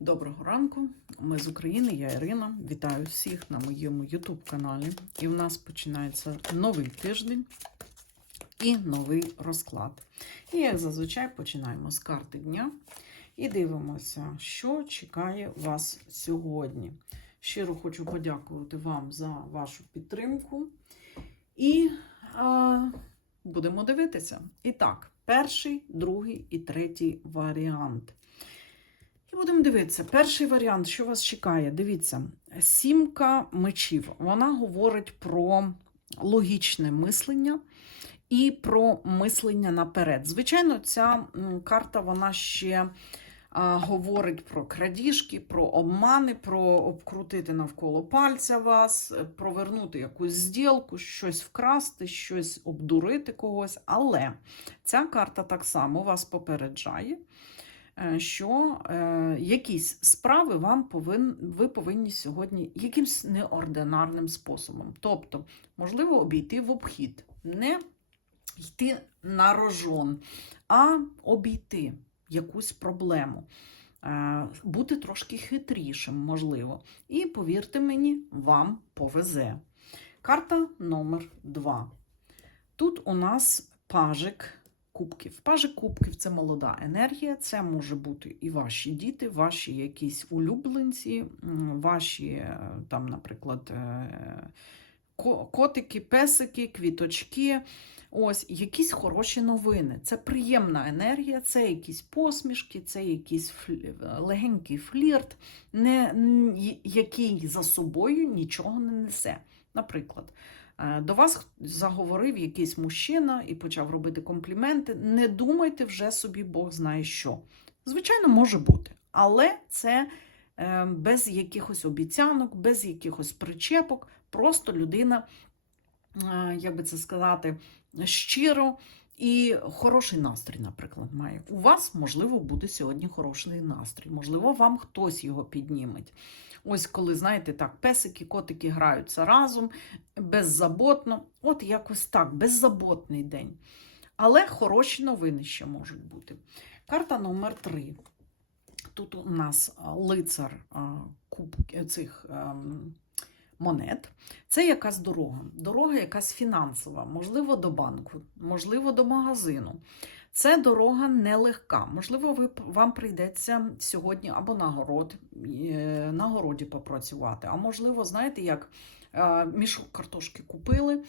Доброго ранку, ми з України, я Ірина. Вітаю всіх на моєму YouTube каналі. І в нас починається новий тиждень і новий розклад. І як зазвичай починаємо з карти дня і дивимося, що чекає вас сьогодні. Щиро хочу подякувати вам за вашу підтримку. І а, будемо дивитися. І так, перший, другий і третій варіант. Будемо дивитися. Перший варіант, що вас чекає, дивіться, сімка мечів. Вона говорить про логічне мислення і про мислення наперед. Звичайно, ця карта вона ще говорить про крадіжки, про обмани, про обкрутити навколо пальця вас, провернути якусь зділку, щось вкрасти, щось обдурити когось. Але ця карта так само вас попереджає що е, якісь справи вам повин, ви повинні сьогодні якимсь неординарним способом. Тобто, можливо, обійти в обхід, не йти на рожон, а обійти якусь проблему. Е, Бути трошки хитрішим, можливо. І повірте мені, вам повезе. Карта номер 2. Тут у нас пажик кубків. Пажик кубків це молода енергія, це може бути і ваші діти, ваші якісь улюбленці, ваші, е, там, наприклад, е, котики, песики, квіточки. Ось якісь хороші новини. Це приємна енергія, це якісь посмішки, це якийсь флі- легенький флірт, не, який за собою нічого не несе. Наприклад, До вас заговорив якийсь мужчина і почав робити компліменти. Не думайте вже собі, Бог знає що. Звичайно, може бути, але це е, без якихось обіцянок, без якихось причепок. Просто людина, е, як би це сказати, щиро і хороший настрій, наприклад, має. У вас, можливо, буде сьогодні хороший настрій, можливо, вам хтось його підніметь. Ось коли, знаєте, так, песики, котики граються разом, беззаботно. От якось так, беззаботний день. Але хороші новини ще можуть бути. Карта номер 3. Тут у нас лицар куб цих ем, монет. Це якась дорога. Дорога якась фінансова, можливо, до банку, можливо, до магазину. Це дорога нелегка. Можливо, ви, вам прийдеться сьогодні або на город, е, на городі попрацювати. А можливо, знаєте, як е, мішок картошки купили,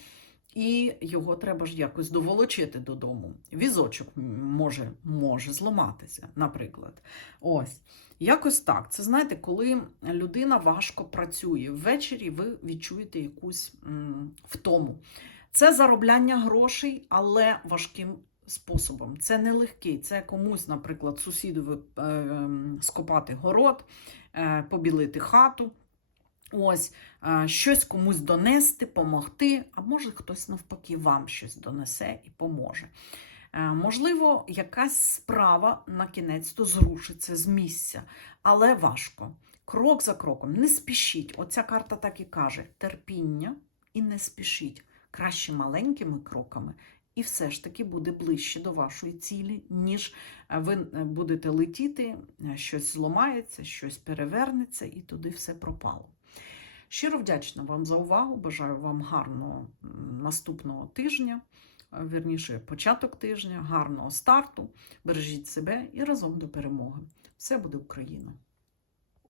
і його треба ж якось доволочити додому. Візочок може, може зламатися, наприклад. Ось. Якось так. Це знаєте, коли людина важко працює. Ввечері ви відчуєте якусь м, втому. Це заробляння грошей, але важким способом. Це нелегкий. Це комусь, наприклад, сусідові е, ем, скопати город, е, побілити хату. Ось е, щось комусь донести, помогти, а може хтось навпаки вам щось донесе і поможе. Е, Можливо, якась справа на кінець то зрушиться з місця, але важко. Крок за кроком. Не спішіть. Оця карта так і каже: терпіння і не спішіть. Краще маленькими кроками, і все ж таки буде ближче до вашої цілі, ніж е, ви будете летіти, щось зламається, щось перевернеться, і туди все пропало. Щиро вдячна вам за увагу. Бажаю вам гарного наступного тижня, е, вірніше, початок тижня, гарного старту. Бережіть себе і разом до перемоги. Все буде Україна!